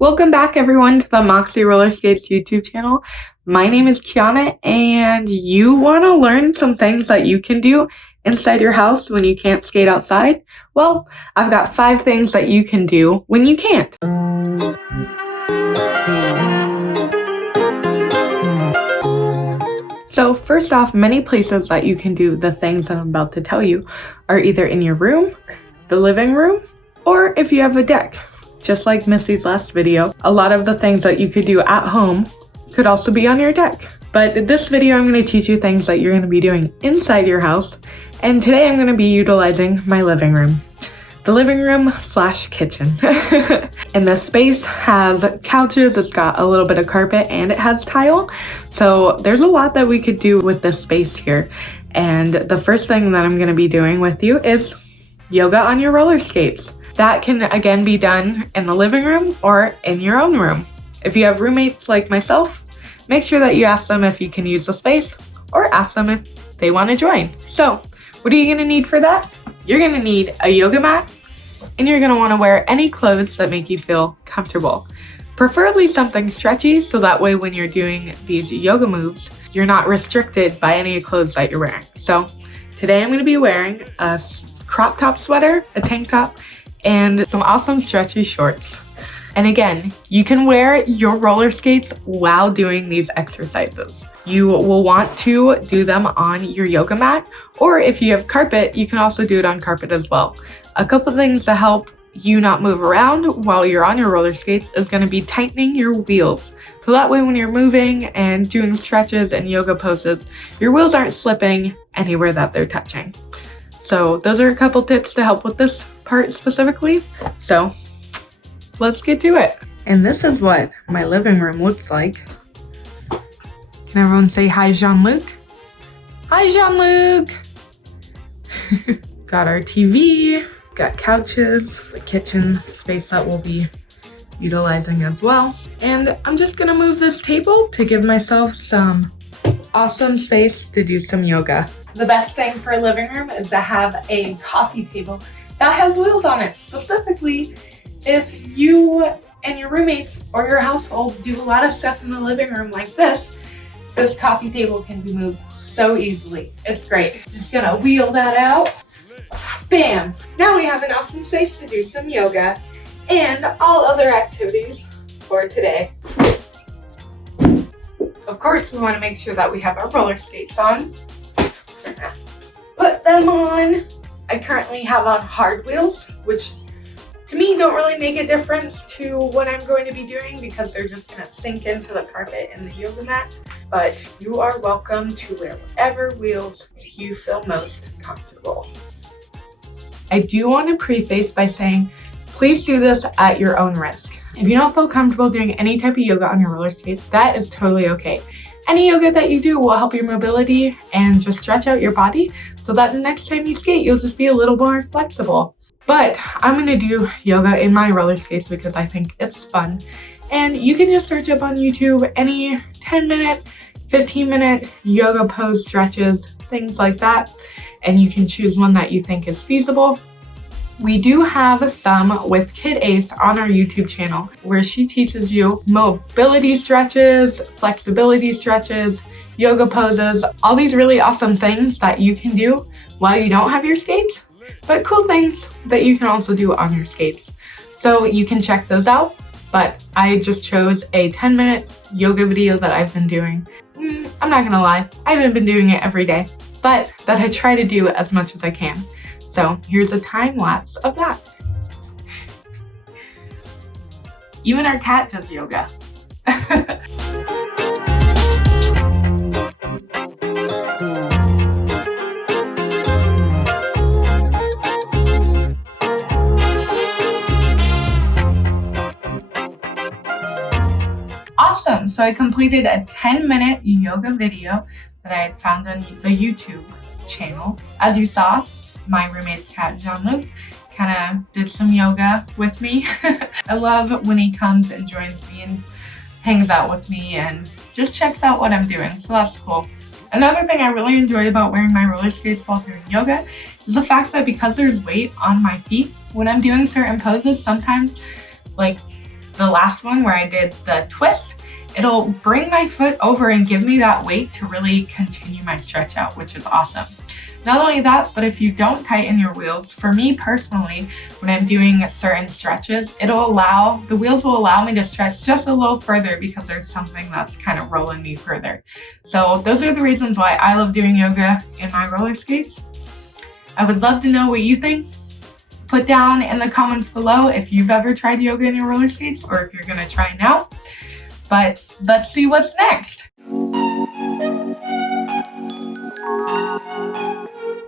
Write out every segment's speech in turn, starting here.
Welcome back everyone to the Moxi Roller Skates YouTube channel. My name is Kiana and you want to learn some things that you can do inside your house when you can't skate outside? Well, I've got 5 things that you can do when you can't. So first off, many places that you can do the things that I'm about to tell you are either in your room, the living room, or if you have a deck. Just like Missy's last video, a lot of the things that you could do at home could also be on your deck. But in this video, I'm going to teach you things that you're going to be doing inside your house. And today I'm going to be utilizing my living room. The living room / kitchen. And the space has couches, it's got a little bit of carpet, and it has tile. So there's a lot that we could do with this space here. And the first thing that I'm going to be doing with you is yoga on your roller skates. That can again be done in the living room or in your own room. If you have roommates like myself, make sure that you ask them if you can use the space or ask them if they want to join. So what are you going to need for that? You're going to need a yoga mat, and you're going to want to wear any clothes that make you feel comfortable. Preferably something stretchy, so that way when you're doing these yoga moves, you're not restricted by any clothes that you're wearing. So today I'm going to be wearing a crop top sweater, a tank top, and some awesome stretchy shorts. And again, you can wear your roller skates while doing these exercises. You will want to do them on your yoga mat, or if you have carpet, you can also do it on carpet as well. A couple things to help you not move around while you're on your roller skates is going to be tightening your wheels. So that way when you're moving and doing stretches and yoga poses, your wheels aren't slipping anywhere that they're touching. So those are a couple tips to help with this part specifically. So let's get to it. And this is what my living room looks like. Can everyone say hi, Jean-Luc? Hi, Jean-Luc! Got our TV, got couches, the kitchen space that we'll be utilizing as well. And I'm just gonna move this table to give myself some awesome space to do some yoga. The best thing for a living room is to have a coffee table that has wheels on it. Specifically, if you and your roommates or your household do a lot of stuff in the living room like this coffee table can be moved so easily. It's great. Just gonna wheel that out. Bam! Now we have an awesome space to do some yoga and all other activities for today. Of course, we want to make sure that we have our roller skates on. Put them on. I currently have on hard wheels, which to me don't really make a difference to what I'm going to be doing because they're just going to sink into the carpet and the yoga mat. But you are welcome to wear whatever wheels make you feel most comfortable. I do want to preface by saying, please do this at your own risk. If you don't feel comfortable doing any type of yoga on your roller skates, that is totally okay. Any yoga that you do will help your mobility and just stretch out your body so that the next time you skate, you'll just be a little more flexible. But I'm gonna do yoga in my roller skates because I think it's fun. And you can just search up on YouTube any 10-minute, 15-minute yoga pose stretches, things like that. And you can choose one that you think is feasible. We do have some with Kid Ace on our YouTube channel where she teaches you mobility stretches, flexibility stretches, yoga poses, all these really awesome things that you can do while you don't have your skates, but cool things that you can also do on your skates. So you can check those out, but I just chose a 10-minute yoga video that I've been doing. I'm not gonna lie, I haven't been doing it every day, but that I try to do as much as I can. So here's a time lapse of that. Even our cat does yoga. Awesome, so I completed a 10-minute yoga video that I had found on the YouTube channel. As you saw, my roommate's cat, Jean-Luc, kind of did some yoga with me. I love when he comes and joins me and hangs out with me and just checks out what I'm doing, so that's cool. Another thing I really enjoy about wearing my roller skates while doing yoga is the fact that because there's weight on my feet, when I'm doing certain poses, sometimes like the last one where I did the twist, it'll bring my foot over and give me that weight to really continue my stretch out, which is awesome. Not only that, but if you don't tighten your wheels, for me personally, when I'm doing certain stretches, the wheels will allow me to stretch just a little further because there's something that's kind of rolling me further. So those are the reasons why I love doing yoga in my roller skates. I would love to know what you think. Put down in the comments below if you've ever tried yoga in your roller skates or if you're gonna try now. But let's see what's next.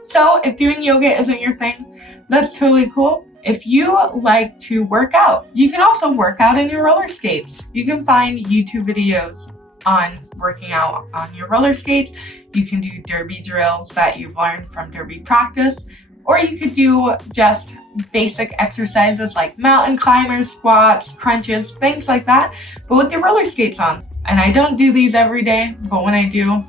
So if doing yoga isn't your thing, that's totally cool. If you like to work out, you can also work out in your roller skates. You can find YouTube videos on working out on your roller skates. You can do derby drills that you've learned from derby practice, or you could do just basic exercises like mountain climbers, squats, crunches, things like that, but with your roller skates on. And I don't do these every day, but when I do,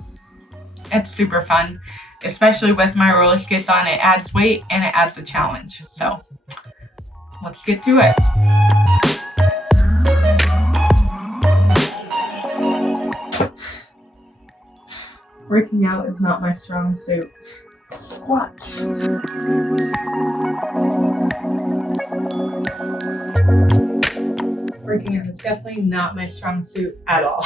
it's super fun. Especially with my roller skates on, it adds weight and it adds a challenge. So let's get to it. Working out is not my strong suit. Squats. Working out is definitely not my strong suit at all.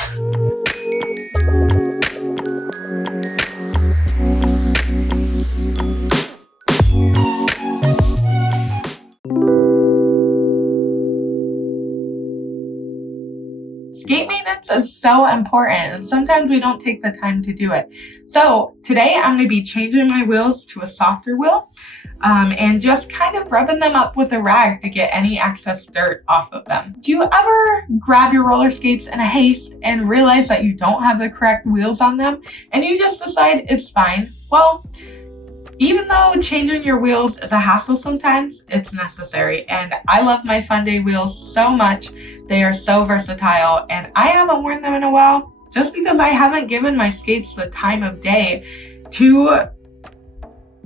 Skate maintenance is so important, and sometimes we don't take the time to do it. So today I'm going to be changing my wheels to a softer wheel and just kind of rubbing them up with a rag to get any excess dirt off of them. Do you ever grab your roller skates in a haste and realize that you don't have the correct wheels on them and you just decide it's fine? Well, even though changing your wheels is a hassle sometimes, it's necessary. And I love my Fun Day wheels so much. They are so versatile, and I haven't worn them in a while just because I haven't given my skates the time of day to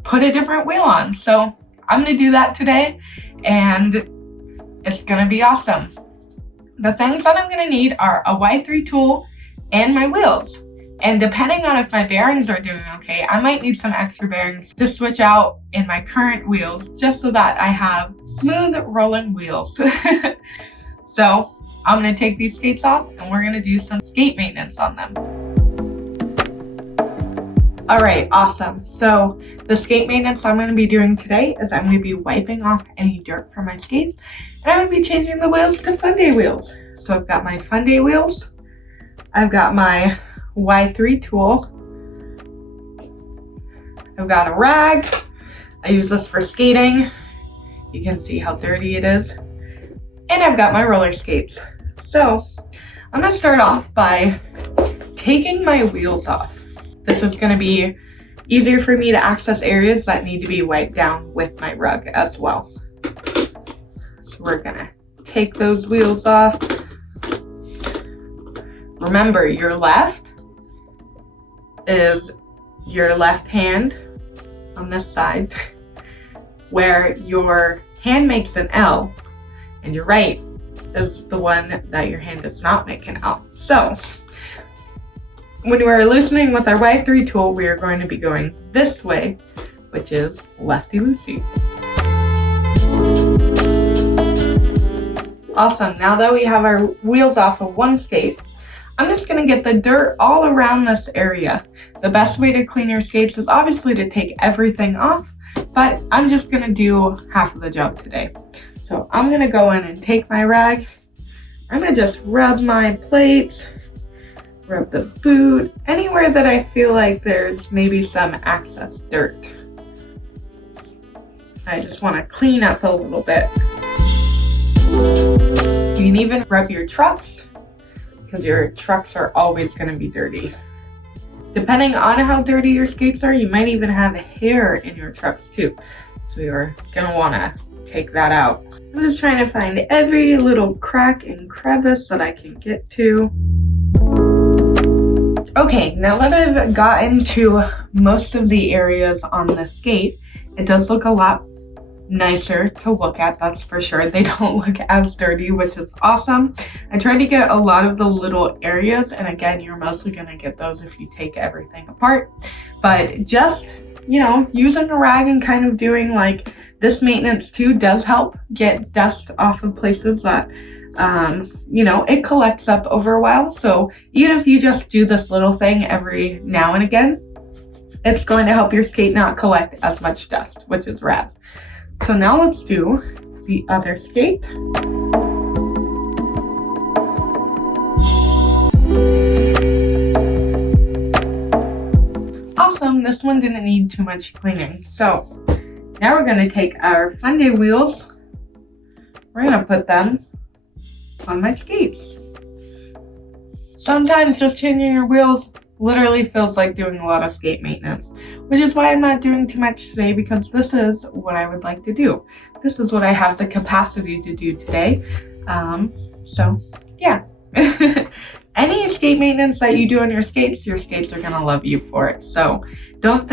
put a different wheel on. So I'm gonna do that today, and it's gonna be awesome. The things that I'm gonna need are a Y3 tool and my wheels. And depending on if my bearings are doing okay, I might need some extra bearings to switch out in my current wheels just so that I have smooth rolling wheels. So I'm gonna take these skates off and we're gonna do some skate maintenance on them. All right, awesome. So the skate maintenance I'm gonna be doing today is I'm gonna be wiping off any dirt from my skates, and I'm gonna be changing the wheels to Fun Day wheels. So I've got my Fun Day wheels, I've got my Y3 tool, I've got a rag. I use this for skating. You can see how dirty it is. And I've got my roller skates. So I'm gonna start off by taking my wheels off. This is gonna be easier for me to access areas that need to be wiped down with my rug as well. So we're gonna take those wheels off. Remember, your left is your left hand on this side where your hand makes an L, and your right is the one that your hand does not make an L. So when we're loosening with our Y3 tool, we are going to be going this way, which is lefty-loosey. Awesome, now that we have our wheels off of one skate, I'm just gonna get the dirt all around this area. The best way to clean your skates is obviously to take everything off, but I'm just gonna do half of the job today. So I'm gonna go in and take my rag. I'm gonna just rub my plates, rub the boot, anywhere that I feel like there's maybe some excess dirt. I just wanna clean up a little bit. You can even rub your trucks, because your trucks are always going to be dirty. Depending on how dirty your skates are, you might even have hair in your trucks too. So you're going to want to take that out. I'm just trying to find every little crack and crevice that I can get to. Okay, now that I've gotten to most of the areas on the skate, it does look a lot nicer to look at, that's for sure. They don't look as dirty, which is awesome. I tried to get a lot of the little areas, and again, you're mostly gonna get those if you take everything apart. But just, you know, using a rag and kind of doing like this maintenance too does help get dust off of places that you know, it collects up over a while. So even if you just do this little thing every now and again, it's going to help your skate not collect as much dust, which is rad. So now let's do the other skate. Awesome, this one didn't need too much cleaning. So now we're gonna take our Fun Day wheels. We're gonna put them on my skates. Sometimes just changing your wheels literally feels like doing a lot of skate maintenance, which is why I'm not doing too much today, because this is what I would like to do. This is what I have the capacity to do today. So yeah. Any skate maintenance that you do on your skates are gonna love you for it. So you don't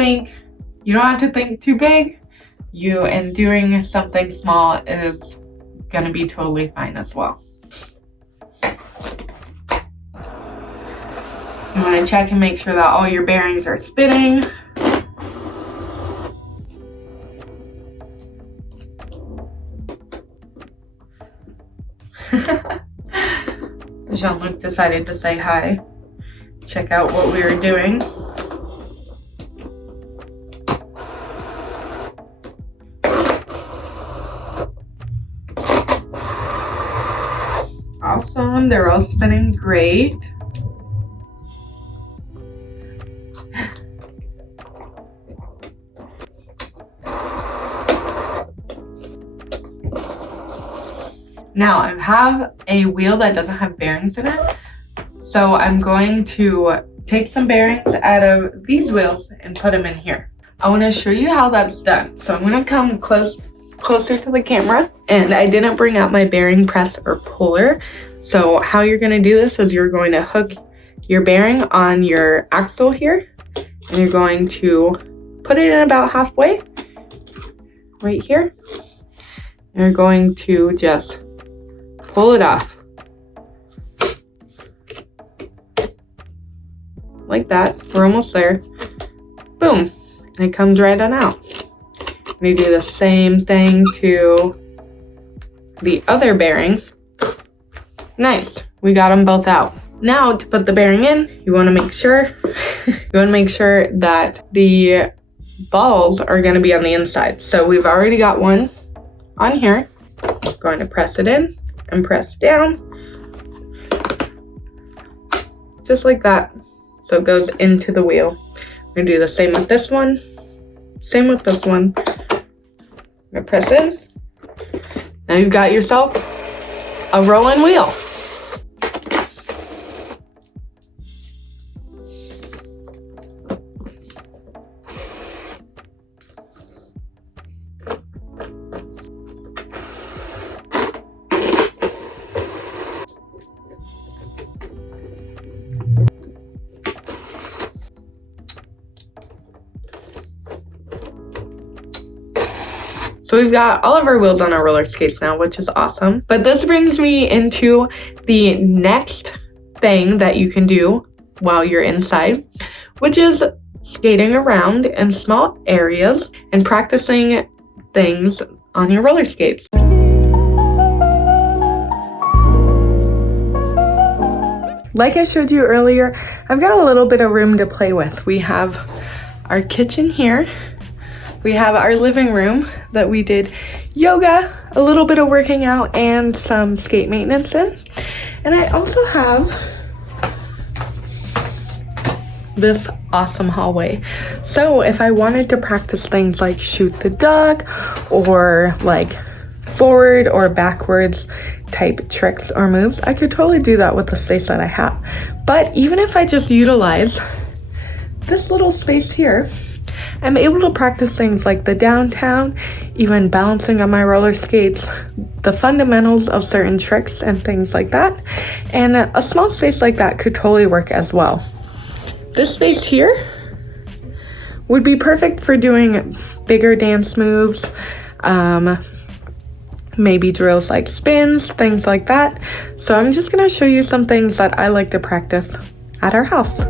have to think too big. And doing something small is gonna be totally fine as well. You want to check and make sure that all your bearings are spinning. Jean-Luc decided to say hi. Check out what we were doing. Awesome, they're all spinning great. Now I have a wheel that doesn't have bearings in it, so I'm going to take some bearings out of these wheels and put them in here. I want to show you how that's done. So I'm going to come closer to the camera, and I didn't bring out my bearing press or puller. So how you're going to do this is you're going to hook your bearing on your axle here, and you're going to put it in about halfway right here. And you're going to just pull it off like that. We're almost there. Boom, and it comes right on out. We do the same thing to the other bearing. Nice, we got them both out. Now to put the bearing in, you want to make sure that the balls are going to be on the inside. So we've already got one on here. I'm going to press it in and press down, just like that, so it goes into the wheel. I'm gonna do the same with this one, same with this one. I'm gonna press in. Now you've got yourself a rolling wheel. So we've got all of our wheels on our roller skates now, which is awesome. But this brings me into the next thing that you can do while you're inside, which is skating around in small areas and practicing things on your roller skates. Like I showed you earlier, I've got a little bit of room to play with. We have our kitchen here. We have our living room that we did yoga, a little bit of working out, and some skate maintenance in. And I also have this awesome hallway. So if I wanted to practice things like shoot the duck or like forward or backwards type tricks or moves, I could totally do that with the space that I have. But even if I just utilize this little space here, I'm able to practice things like the downtown, even balancing on my roller skates, the fundamentals of certain tricks and things like that. And a small space like that could totally work as well. This space here would be perfect for doing bigger dance moves, maybe drills like spins, things like that. So I'm just gonna show you some things that I like to practice at our house.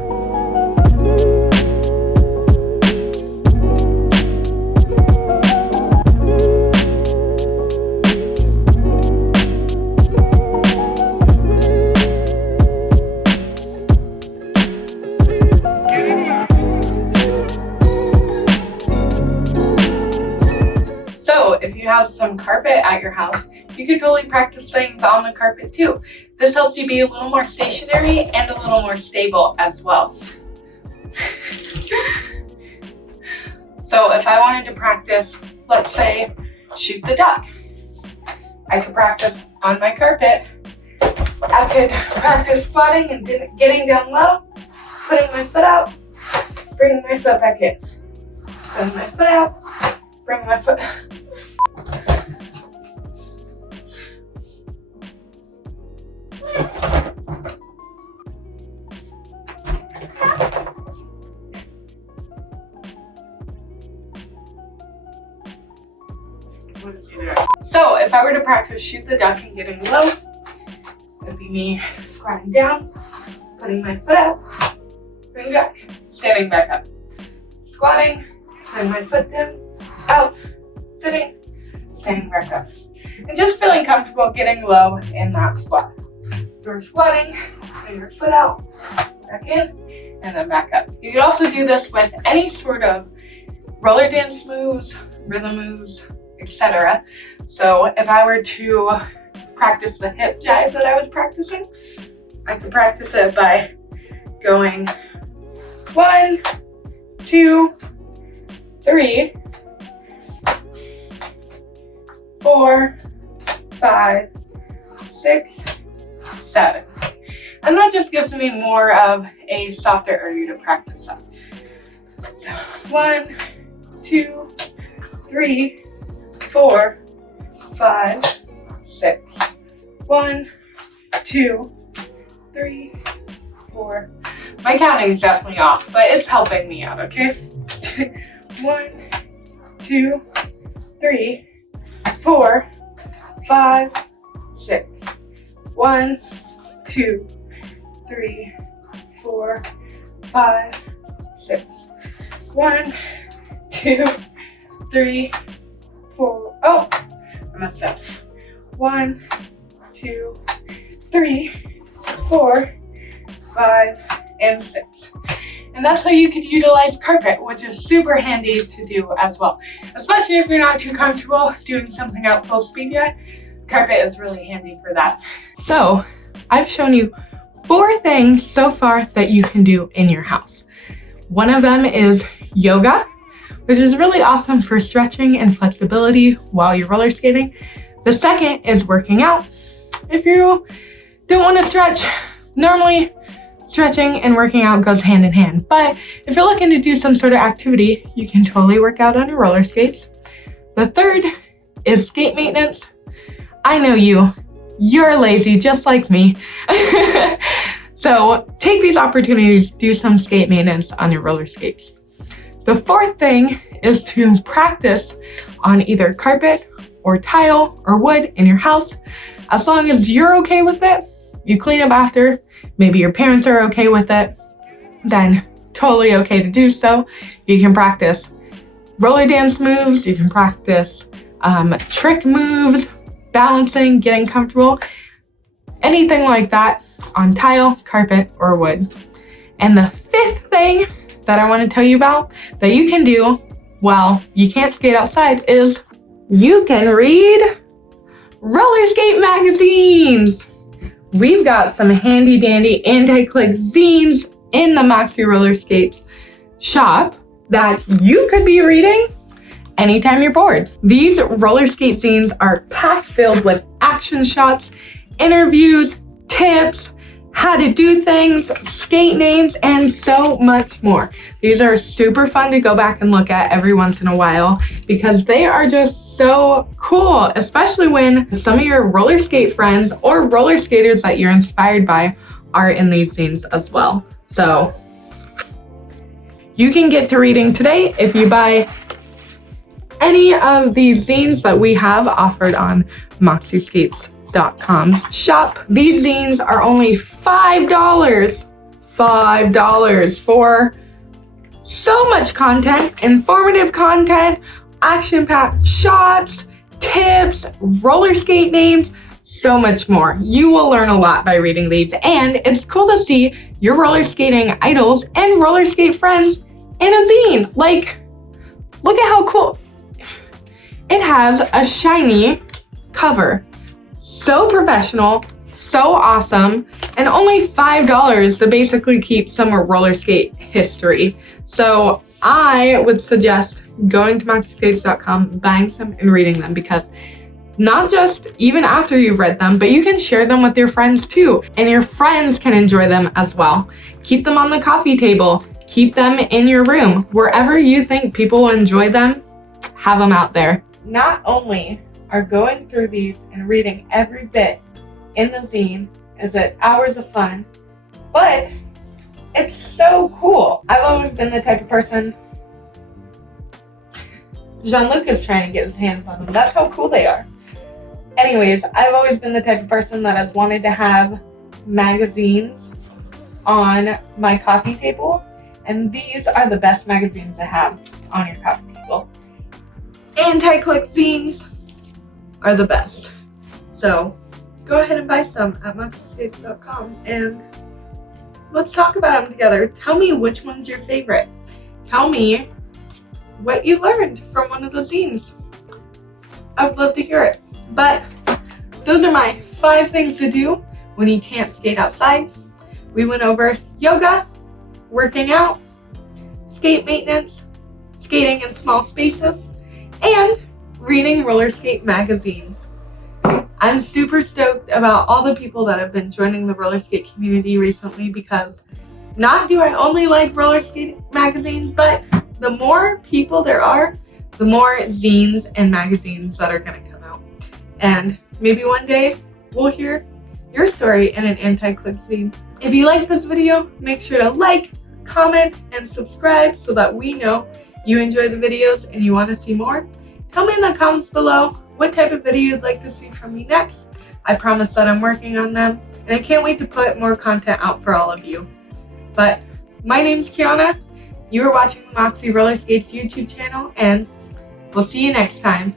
So if you have some carpet at your house, you could totally practice things on the carpet too. This helps you be a little more stationary and a little more stable as well. So if I wanted to practice, let's say, shoot the duck, I could practice on my carpet. I could practice squatting and getting down low, putting my foot out, bringing my foot back in. Putting my foot out, bring my foot. So if I were to practice shoot the duck and getting low, it would be me squatting down, putting my foot out, bring back, standing back up, squatting, putting my foot down, out, sitting, standing back up, and just feeling comfortable getting low in that squat. So we're squatting, putting your foot out, back in, and then back up. You could also do this with any sort of roller dance moves, rhythm moves, etc. So if I were to practice the hip jive that I was practicing, I could practice it by going 1, 2, 3, 4, 5, 6, 7. And that just gives me more of a softer area to practice that. So 1, 2, 3, 4, 5, 6. 1, 2, 3, 4. My counting is definitely off, but it's helping me out, okay? 1, 2, 3, 4, 5, 6. 1, 2, 3, 4, 5, 6. 1, 2, 3, 4. Oh, I messed up. 1, 2, 3, 4, 5, and 6. And that's how you could utilize carpet, which is super handy to do as well. Especially if you're not too comfortable doing something at full speed yet, carpet is really handy for that. So I've shown you 4 things so far that you can do in your house. One of them is yoga, which is really awesome for stretching and flexibility while you're roller skating. The second is working out. If you don't want to stretch, normally stretching and working out goes hand in hand. But if you're looking to do some sort of activity, you can totally work out on your roller skates. The third is skate maintenance. I know you're lazy just like me. So take these opportunities to do some skate maintenance on your roller skates. The fourth thing is to practice on either carpet or tile or wood in your house. As long as you're okay with it, you clean up after, maybe your parents are okay with it, then totally okay to do so. You can practice roller dance moves, you can practice trick moves, balancing, getting comfortable, anything like that on tile, carpet, or wood. And the fifth thing that I want to tell you about that you can do while you can't skate outside is you can read roller skate magazines. We've got some handy dandy Anticlique Zines in the Moxi Roller Skates shop that you could be reading anytime you're bored. These roller skate zines are packed filled with action shots, interviews, tips, how to do things, skate names, and so much more. These are super fun to go back and look at every once in a while because they are just so cool, especially when some of your roller skate friends or roller skaters that you're inspired by are in these zines as well. So you can get to reading today if you buy any of the zines that we have offered on MoxiSkates.com's shop. These zines are only $5. $5 for so much content, informative content, action-packed shots, tips, roller skate names, so much more. You will learn a lot by reading these, and it's cool to see your roller skating idols and roller skate friends in a zine. Like, look at how cool. It has a shiny cover. So professional, so awesome, and only $5 to basically keep some roller skate history. So I would suggest going to MoxiSkates.com, buying some, and reading them, because not just even after you've read them, but you can share them with your friends too, and your friends can enjoy them as well. Keep them on the coffee table, keep them in your room. Wherever you think people will enjoy them, have them out there. Not only are going through these and reading every bit in the zine is it hours of fun, but it's so cool. I've always been the type of person, Jean-Luc is trying to get his hands on them. That's how cool they are. Anyways, I've always been the type of person that has wanted to have magazines on my coffee table, and these are the best magazines to have on your coffee table. Anticlique Zines are the best. So go ahead and buy some at MoxiSkates.com and let's talk about them together. Tell me which one's your favorite. Tell me what you learned from one of the zines. I would love to hear it. But those are my 5 things to do when you can't skate outside. We went over yoga, working out, skate maintenance, skating in small spaces, and reading roller skate magazines. I'm super stoked about all the people that have been joining the roller skate community recently, because not do I only like roller skate magazines, but the more people there are, the more zines and magazines that are going to come out. And maybe one day we'll hear your story in an Anticlique zine. If you like this video, make sure to like, comment, and subscribe so that we know you enjoy the videos and you want to see more. Tell me in the comments below what type of video you'd like to see from me next. I promise that I'm working on them, and I can't wait to put more content out for all of you. But my name's Kiana. You are watching the Moxi Roller Skates YouTube channel, and we'll see you next time.